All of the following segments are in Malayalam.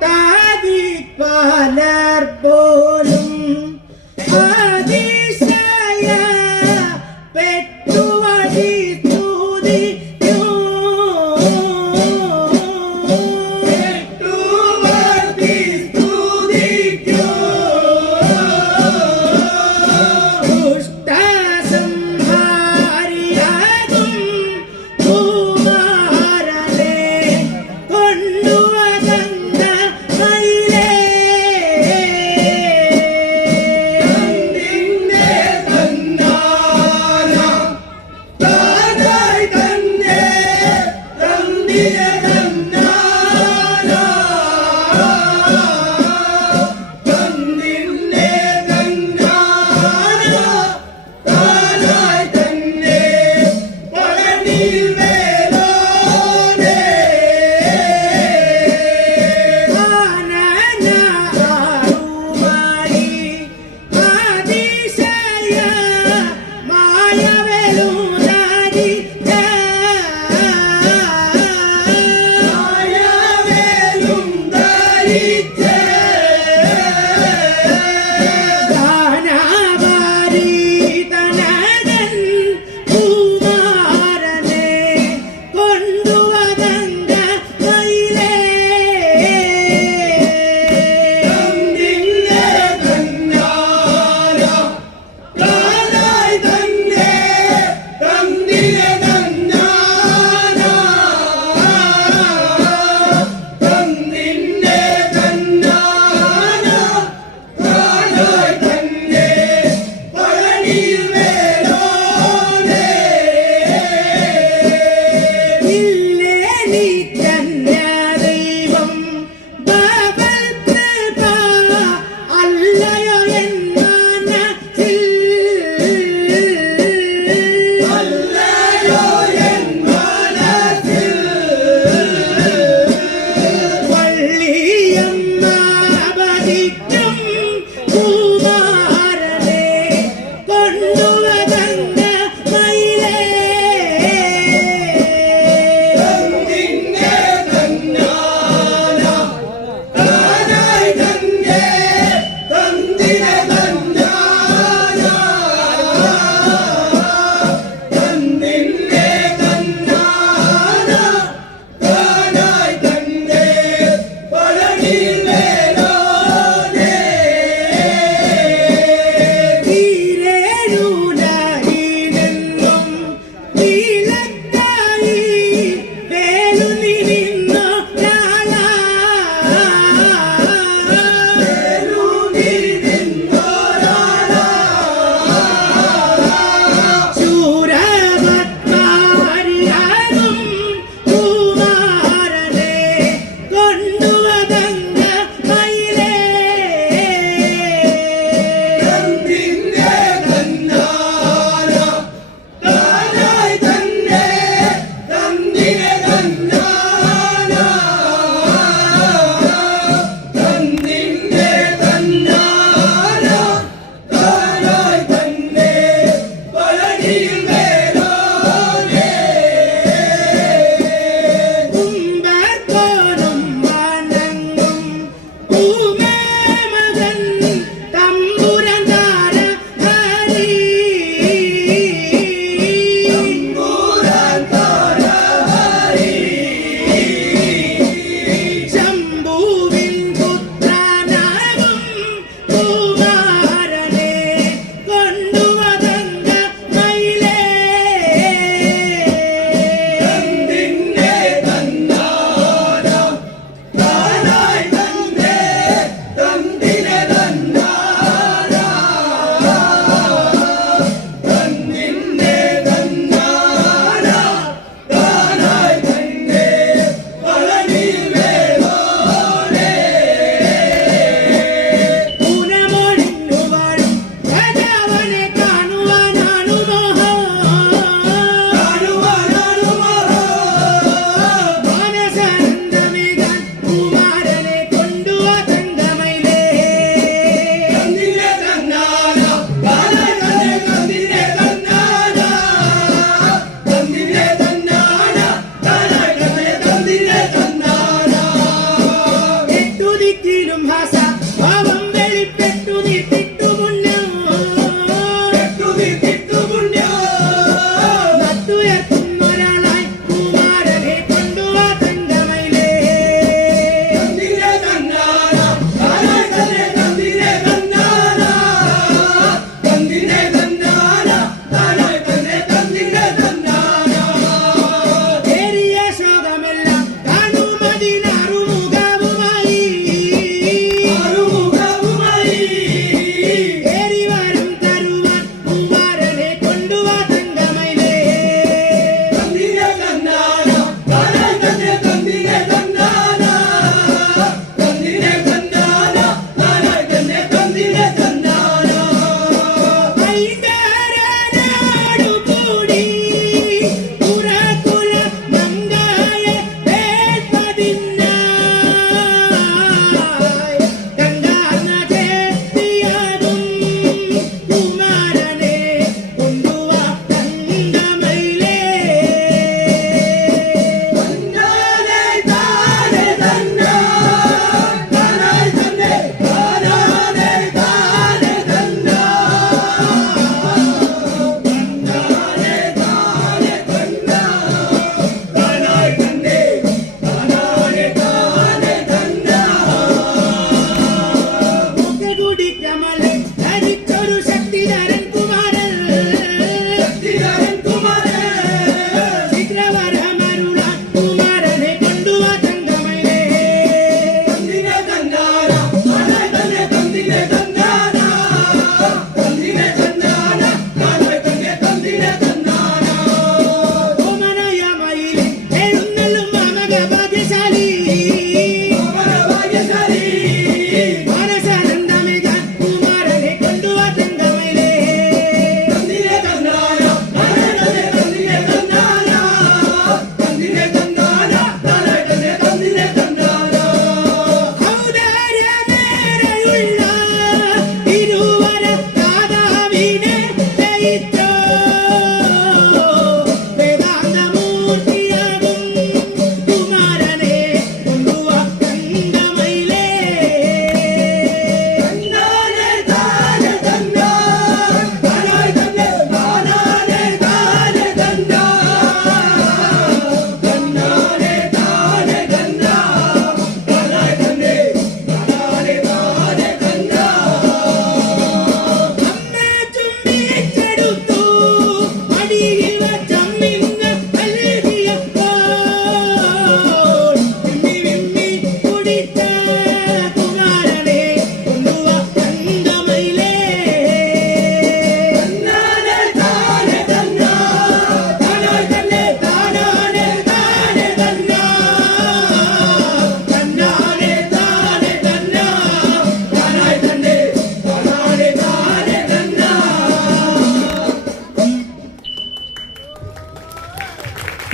Daddy Palermo.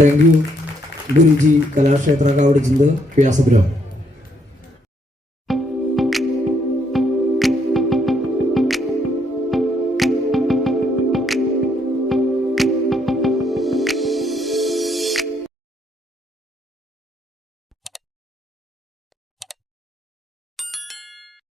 Thank you. Guruji Kalakshetra കാവട് ചിന്ത വ്യാസപുരം.